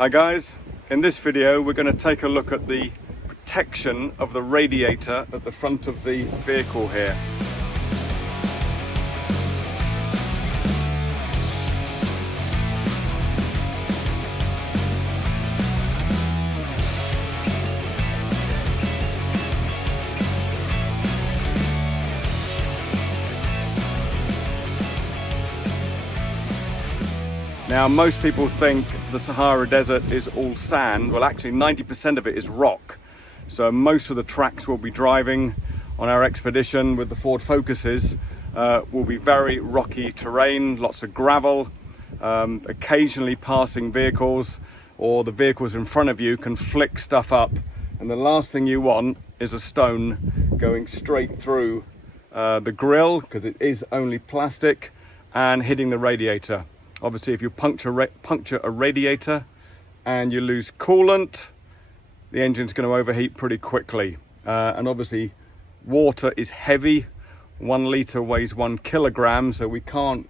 Hi guys, in this video we're going to take a look at the protection of the radiator at the front of the vehicle here. Now most people think the Sahara Desert is all sand. Well, actually 90% of it is rock. So most of the tracks we'll be driving on our expedition with the Ford Focuses will be very rocky terrain, lots of gravel, occasionally passing vehicles, or the vehicles in front of you can flick stuff up. And the last thing you want is a stone going straight through the grille, because it is only plastic, and hitting the radiator. Obviously, if you puncture a radiator and you lose coolant, the engine's going to overheat pretty quickly. And obviously, water is heavy. 1 litre weighs 1 kilogram, so we can't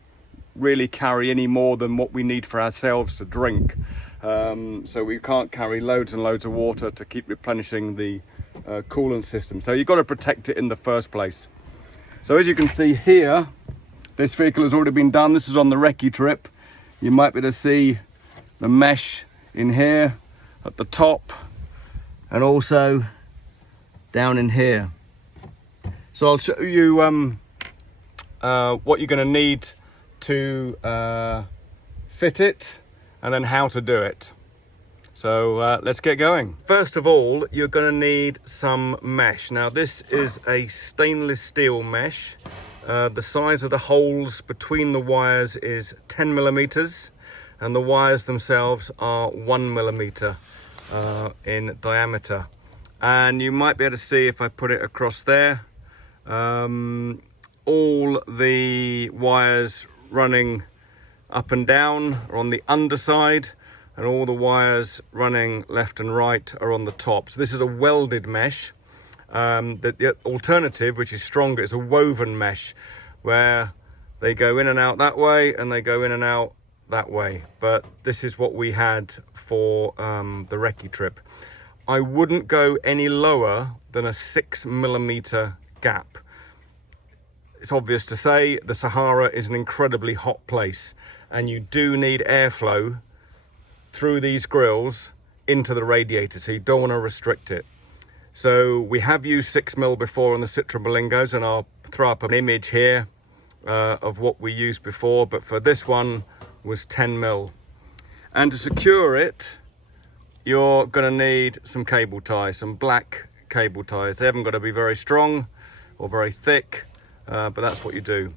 really carry any more than what we need for ourselves to drink. So we can't carry loads and loads of water to keep replenishing the coolant system. So you've got to protect it in the first place. So as you can see here, this vehicle has already been done. This is on the recce trip. You might be able to see the mesh in here at the top and also down in here. So I'll show you what you're going to need to fit it and then how to do it. So let's get going. First of all, you're going to need some mesh. Now this is a stainless steel mesh. The size of the holes between the wires is 10 millimeters, and the wires themselves are 1 millimeter in diameter. And you might be able to see, if I put it across there, all the wires running up and down are on the underside, and all the wires running left and right are on the top. So this is a welded mesh. The alternative, which is stronger, is a woven mesh, where they go in and out that way and they go in and out that way. But this is what we had for the recce trip. I wouldn't go any lower than a 6 millimeter gap. It's obvious to say the Sahara is an incredibly hot place, and you do need airflow through these grills into the radiator, so you don't want to restrict it. So we have used 6 mil before on the Citroen Berlingo's, and I'll throw up an image here of what we used before, but for this one was 10 mil. And to secure it, you're going to need some cable ties, some black cable ties. They haven't got to be very strong or very thick, but that's what you do.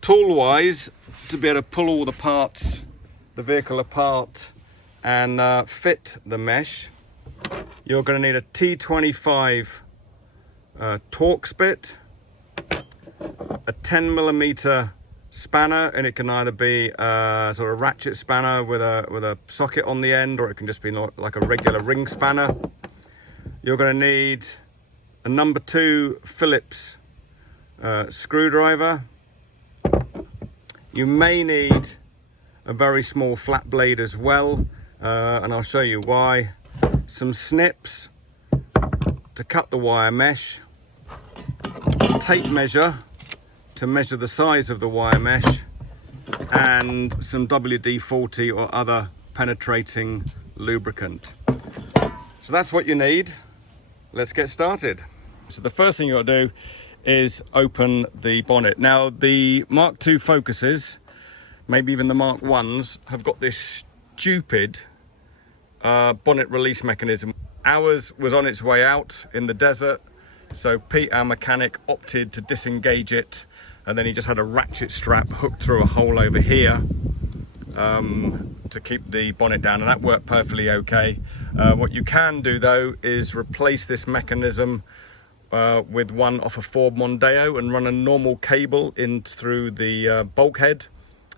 Tool wise, to be able to pull all the parts, the vehicle apart and fit the mesh, you're going to need a T25 Torx bit, a 10 millimeter spanner, and it can either be a sort of ratchet spanner with a socket on the end, or it can just be like a regular ring spanner. You're going to need a number 2 Phillips screwdriver. You may need a very small flat blade as well, and I'll show you why. Some snips to cut the wire mesh, a tape measure to measure the size of the wire mesh, and some WD-40 or other penetrating lubricant. So that's what you need. Let's get started. So the first thing you got to do is open the bonnet. Now the Mark II Focuses, maybe even the Mark 1s, have got this stupid bonnet release mechanism. Ours was on its way out in the desert, so Pete, our mechanic, opted to disengage it, and then he just had a ratchet strap hooked through a hole over here to keep the bonnet down, and that worked perfectly okay. What you can do though is replace this mechanism with one off a Ford Mondeo and run a normal cable in through the bulkhead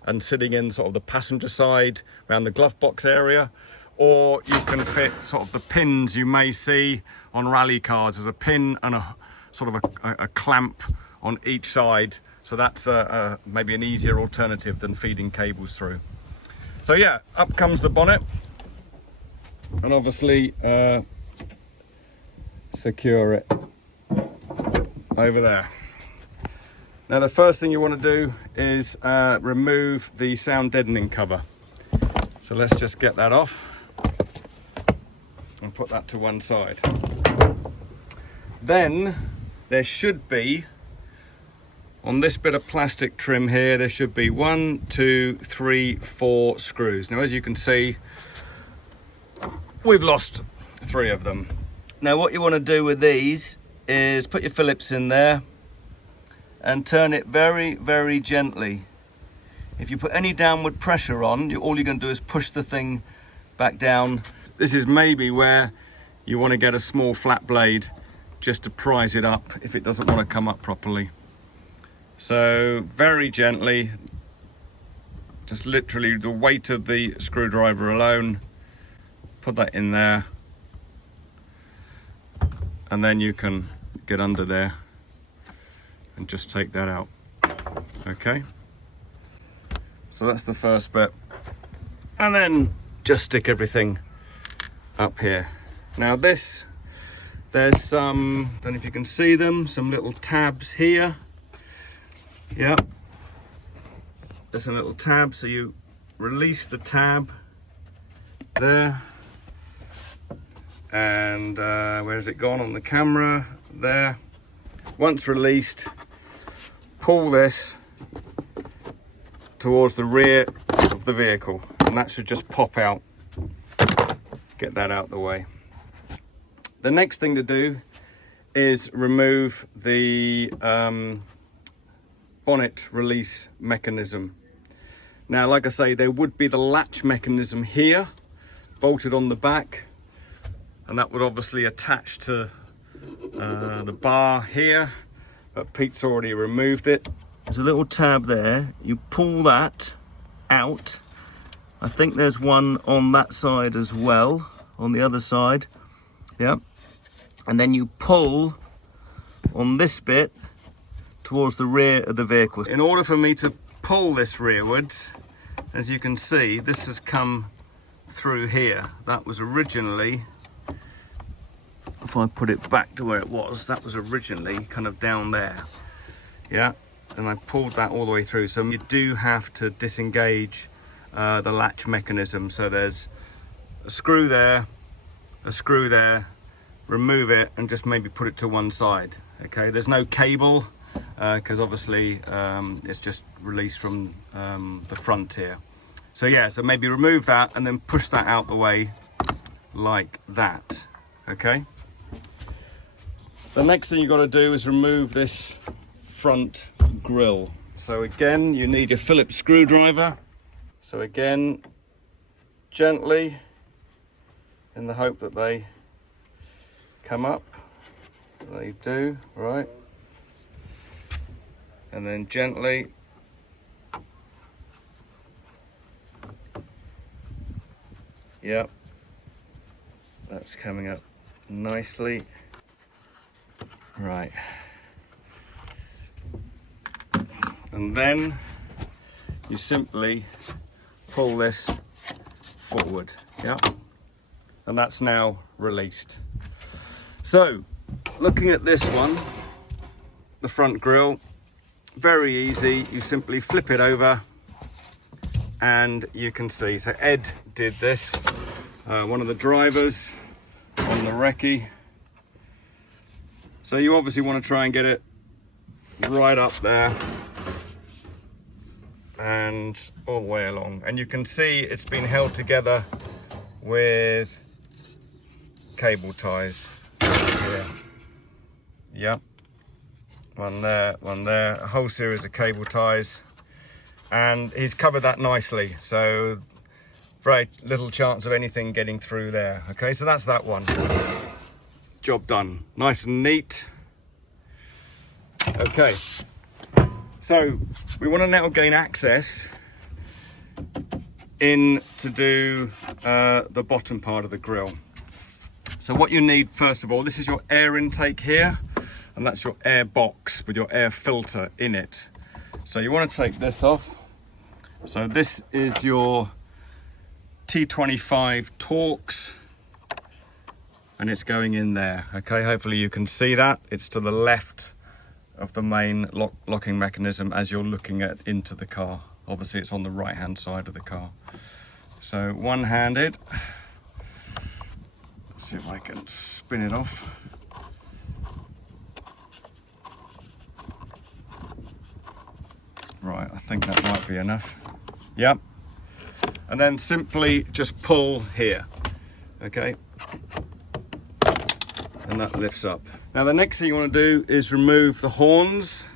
and sitting in sort of the passenger side around the glove box area. Or you can fit sort of the pins you may see on rally cars. There's a pin and a sort of a clamp on each side. So that's maybe an easier alternative than feeding cables through. So yeah, up comes the bonnet. and obviously secure it over there. Now the first thing you want to do is remove the sound deadening cover. So let's just get that off and put that to one side. Then there should be, on this bit of plastic trim here, there should be 1, 2, 3, 4 screws. Now as you can see, we've lost 3 of them. Now what you want to do with these is put your Phillips in there and turn it very, very gently. If you put any downward pressure on, all you're going to do is push the thing back down. This is maybe where you want to get a small flat blade just to prise it up if it doesn't want to come up properly. So very gently, just literally the weight of the screwdriver alone, put that in there, and then you can get under there and just take that out. Okay, so that's the first bit, and then just stick everything up here. Now this, there's some, don't know if you can see them, some little tabs here. Yeah, there's a little tab, so you release the tab there, and where's it gone on the camera? There. Once released, pull this towards the rear of the vehicle, and that should just pop out. Get that out the way. The next thing to do is remove the bonnet release mechanism. Now, like I say, there would be the latch mechanism here, bolted on the back, and that would obviously attach to the bar here, but Pete's already removed it. There's a little tab there, you pull that out. I think there's one on that side as well, on the other side. Yep. And then you pull on this bit towards the rear of the vehicle. In order for me to pull this rearwards, as you can see, this has come through here. That was originally, if I put it back to where it was, that was originally kind of down there. Yeah, and I pulled that all the way through. So you do have to disengage the latch mechanism. So there's a screw there, remove it, and just maybe put it to one side. Okay, there's no cable because obviously it's just released from the front here. So yeah, so maybe remove that and then push that out the way like that. Okay, the next thing you've got to do is remove this front grille. So again, you need your Phillips screwdriver. So again, gently, in the hope that they come up. They do, right? And then gently yep, that's coming up nicely. Right, and then you simply pull this forward. Yep, and that's now released. So looking at this one, the front grille, very easy. You simply flip it over and you can see. So Ed did this, one of the drivers on the recce. So you obviously want to try and get it right up there and all the way along. And you can see it's been held together with cable ties here. Yep. One there, a whole series of cable ties. And he's covered that nicely. So very little chance of anything getting through there. Okay, so that's that one. Job done. Nice and neat. Okay, so we want to now gain access in to do the bottom part of the grille. So what you need, first of all, this is your air intake here, and that's your air box with your air filter in it. So you want to take this off. So this is your T25 Torx and it's going in there. Okay, hopefully you can see that. It's to the left of the main locking mechanism as you're looking into the car. Obviously it's on the right hand side of the car. So one-handed, let's see if I can spin it off. Right, I think that might be enough. Yep. And then simply just pull here, okay? And that lifts up. Now the next thing you want to do is remove the horns.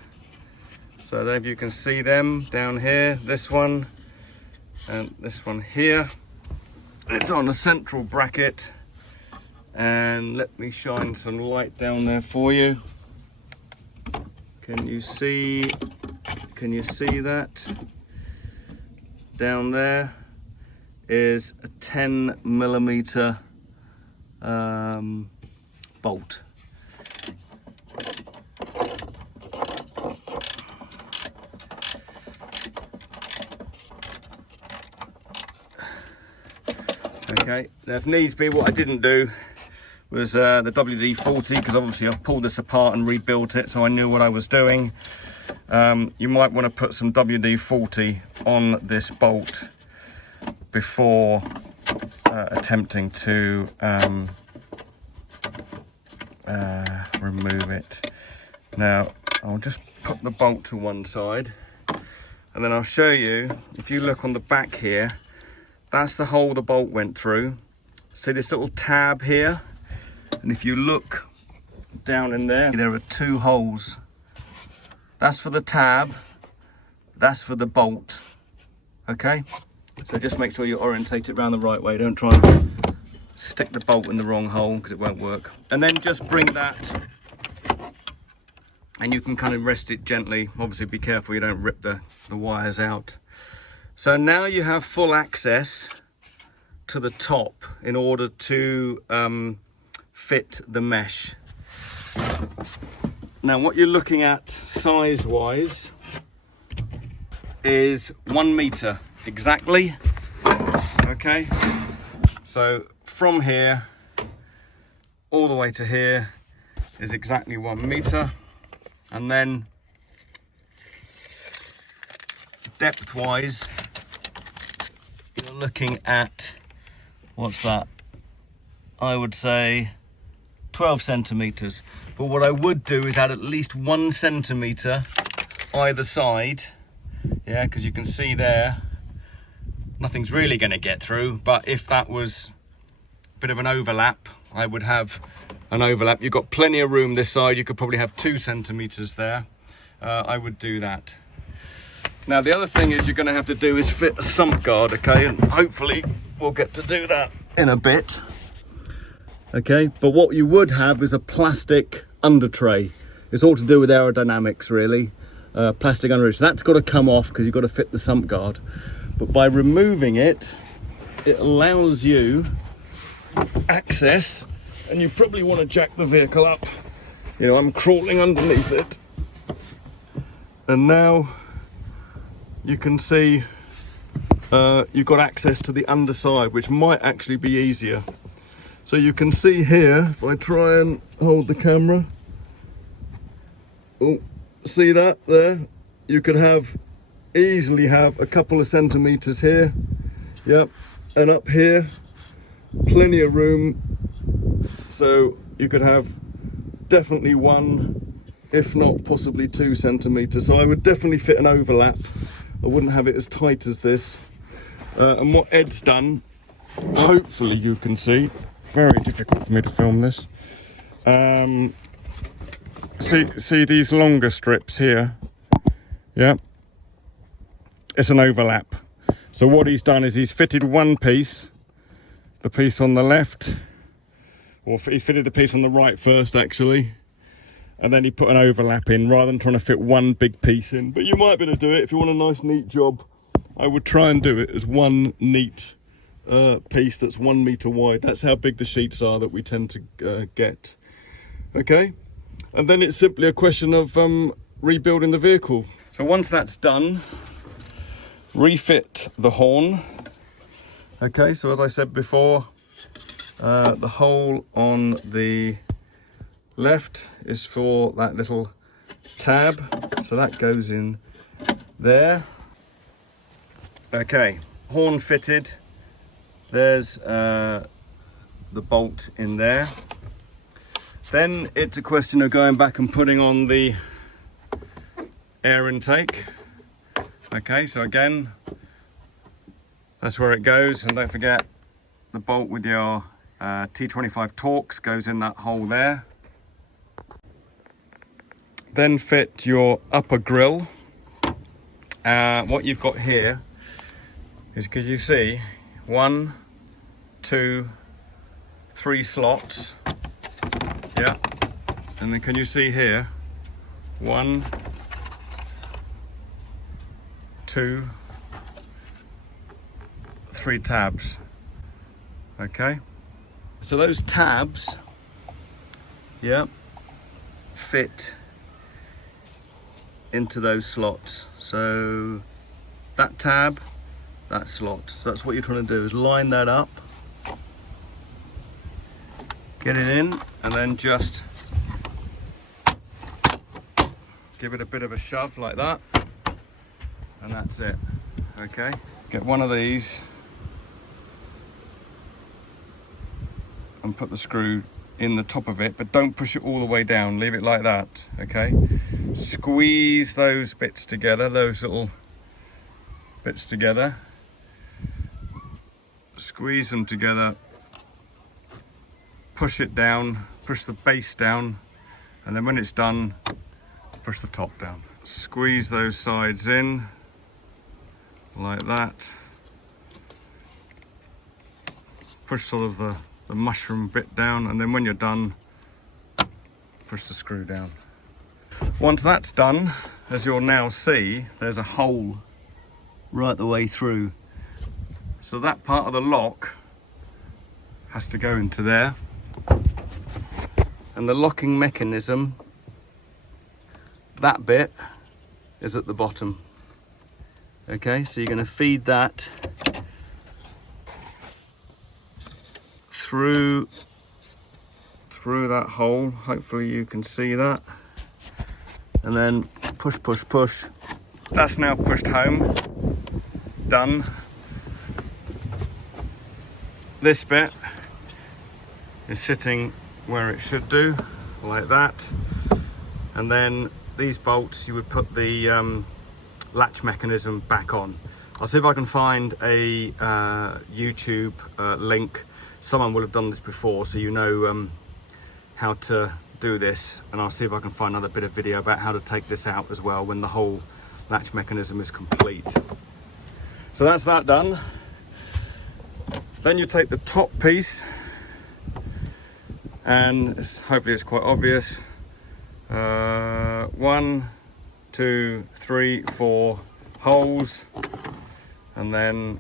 So there you can see them down here, this one and this one here. It's on a central bracket, and let me shine some light down there for you. Can you see that? Down there is a 10mm bolt. Okay, now if needs be, what I didn't do was the WD-40, because obviously I've pulled this apart and rebuilt it, so I knew what I was doing. You might want to put some WD-40 on this bolt before attempting to remove it. Now I'll just put the bolt to one side, and then I'll show you. If you look on the back here, that's the hole the bolt went through. See this little tab here, and if you look down in there are two holes. That's for the tab, that's for the bolt. Okay, so just make sure you orientate it around the right way. Don't try and stick the bolt in the wrong hole, because it won't work. And then just bring that, and you can kind of rest it gently. Obviously be careful you don't rip the wires out. So now you have full access to the top in order to fit the mesh. Now what you're looking at size wise is 1 meter exactly. Okay, so from here all the way to here is exactly 1 meter, and then depth wise you're looking at, what's that, I would say 12 centimeters. But what I would do is add at least 1 centimeter either side, yeah, because you can see there nothing's really going to get through. But if that was a bit of an overlap, I would have an overlap. You've got plenty of room this side, you could probably have 2 centimeters there. I would do that. Now the other thing is you're going to have to do is fit a sump guard, okay, and hopefully we'll get to do that in a bit. Okay, but what you would have is a plastic under tray. It's all to do with aerodynamics really. Plastic under tray, so that's got to come off because you've got to fit the sump guard. But by removing it, it allows you access, and you probably want to jack the vehicle up. You know, I'm crawling underneath it, and now you can see you've got access to the underside, which might actually be easier. So you can see here, if I try and hold the camera, oh, see that there? You could easily have a couple of centimeters here, yep, and up here, plenty of room. So you could have definitely 1, if not possibly 2 centimeters. So I would definitely fit an overlap. I wouldn't have it as tight as this. And what Ed's done, hopefully you can see, very difficult for me to film this. See these longer strips here? Yeah, it's an overlap. So what he's done is he's fitted one piece, the piece on the left, or he fitted the piece on the right first actually, and then he put an overlap in rather than trying to fit one big piece in. But you might be able to do it if you want a nice neat job. I would try and do it as one neat piece that's 1 meter wide. That's how big the sheets are that we tend to get. Okay, and then it's simply a question of rebuilding the vehicle. So once that's done, refit the horn. Okay, so as I said before, The hole on the left is for that little tab, so that goes in there. Okay, horn fitted. There's the bolt in there. Then it's a question of going back and putting on the air intake. Okay, so again, that's where it goes, and don't forget the bolt with your T25 Torx goes in that hole there. Then fit your upper grill. What you've got here is, because you see 1, 2, 3 slots, yeah, and then can you see here 1, 2, 3 tabs. Okay, so those tabs, yeah, fit into those slots. So that tab, that slot. So that's what you're trying to do, is line that up, get it in, and then just give it a bit of a shove like that, and that's it. Okay, get one of these and put the screw in the top of it, but don't push it all the way down, leave it like that. Okay, squeeze those bits together, those little bits together, squeeze them together, push it down, push the base down, and then when it's done, push the top down. Squeeze those sides in like that, push sort of the mushroom bit down, and then when you're done, push the screw down. Once that's done, as you'll now see, there's a hole right the way through. So that part of the lock has to go into there. And the locking mechanism, that bit, is at the bottom. Okay, so you're going to feed that through that hole. Hopefully you can see that, and then push, push, push. That's now pushed home, done. This bit is sitting where it should do, like that, and then these bolts you would put the latch mechanism back on. I'll see if I can find a YouTube link. Someone will have done this before, so you know how to do this, and I'll see if I can find another bit of video about how to take this out as well when the whole latch mechanism is complete. So that's that done. Then you take the top piece, and hopefully it's quite obvious. 1, 2, 3, 4 holes, and then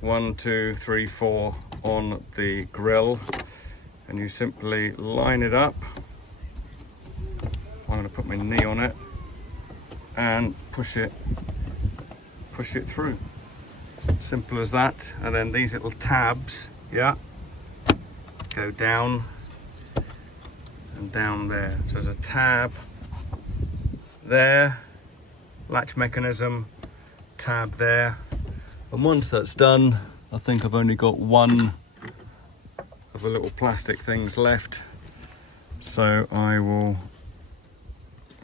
1, 2, 3, 4 on the grill, and you simply line it up. I'm going to put my knee on it and push it through. Simple as that. And then these little tabs, yeah, go down and down there. So there's a tab there, latch mechanism, tab there. And once that's done, I think I've only got one of the little plastic things left. So I will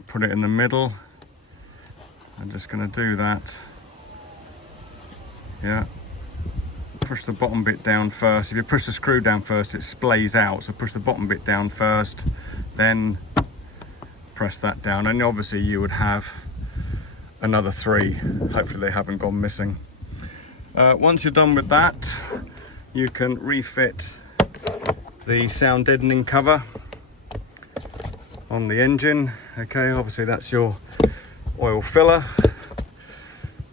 put it in the middle. I'm just going to do that. Yeah. Push the bottom bit down first. If you push the screw down first, it splays out. So push the bottom bit down first, then press that down. And obviously you would have another 3. Hopefully they haven't gone missing. Once you're done with that, you can refit the sound deadening cover on the engine. Okay, obviously that's your oil filler,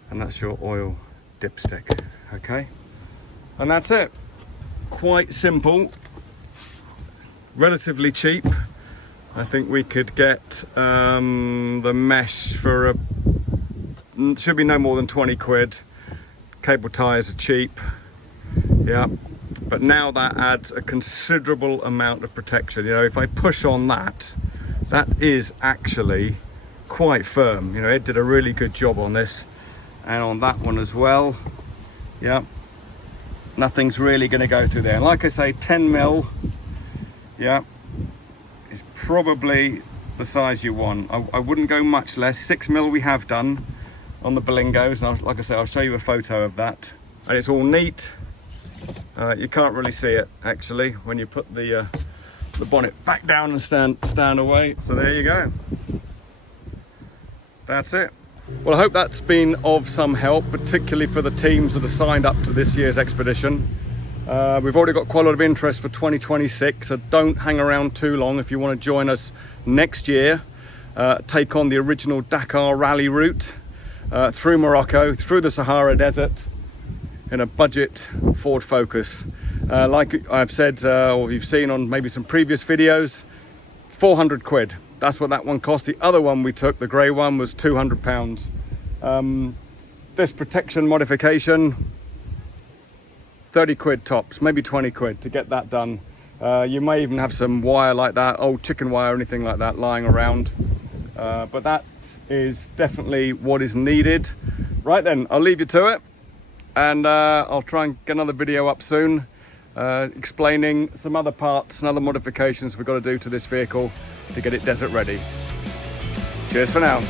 and that's your oil dipstick. Okay, and that's it. Quite simple, relatively cheap. I think we could get the mesh for should be no more than 20 quid. Cable ties are cheap, yeah, but now that adds a considerable amount of protection. You know, if I push on that, that is actually quite firm. You know, Ed did a really good job on this, and on that one as well. Yeah, nothing's really going to go through there. And like I say, 10 mil, yeah, is probably the size you want. I wouldn't go much less. 6 mil we have done on the Belingos, and like I say, I'll show you a photo of that. And it's all neat. You can't really see it actually when you put the bonnet back down and stand away. So there you go. That's it. Well, I hope that's been of some help, particularly for the teams that are signed up to this year's expedition. We've already got quite a lot of interest for 2026, so don't hang around too long if you want to join us next year. Take on the original Dakar rally route through Morocco, through the Sahara Desert in a budget Ford Focus. Like I've said, or you've seen on maybe some previous videos, 400 quid. That's what that one cost. The other one we took, the grey one, was £200. This protection modification, 30 quid tops, maybe 20 quid to get that done. You may even have some wire like that, old chicken wire or anything like that lying around. But that is definitely what is needed. Right then, I'll leave you to it, and I'll try and get another video up soon explaining some other parts and other modifications we've got to do to this vehicle to get it desert ready. Cheers for now.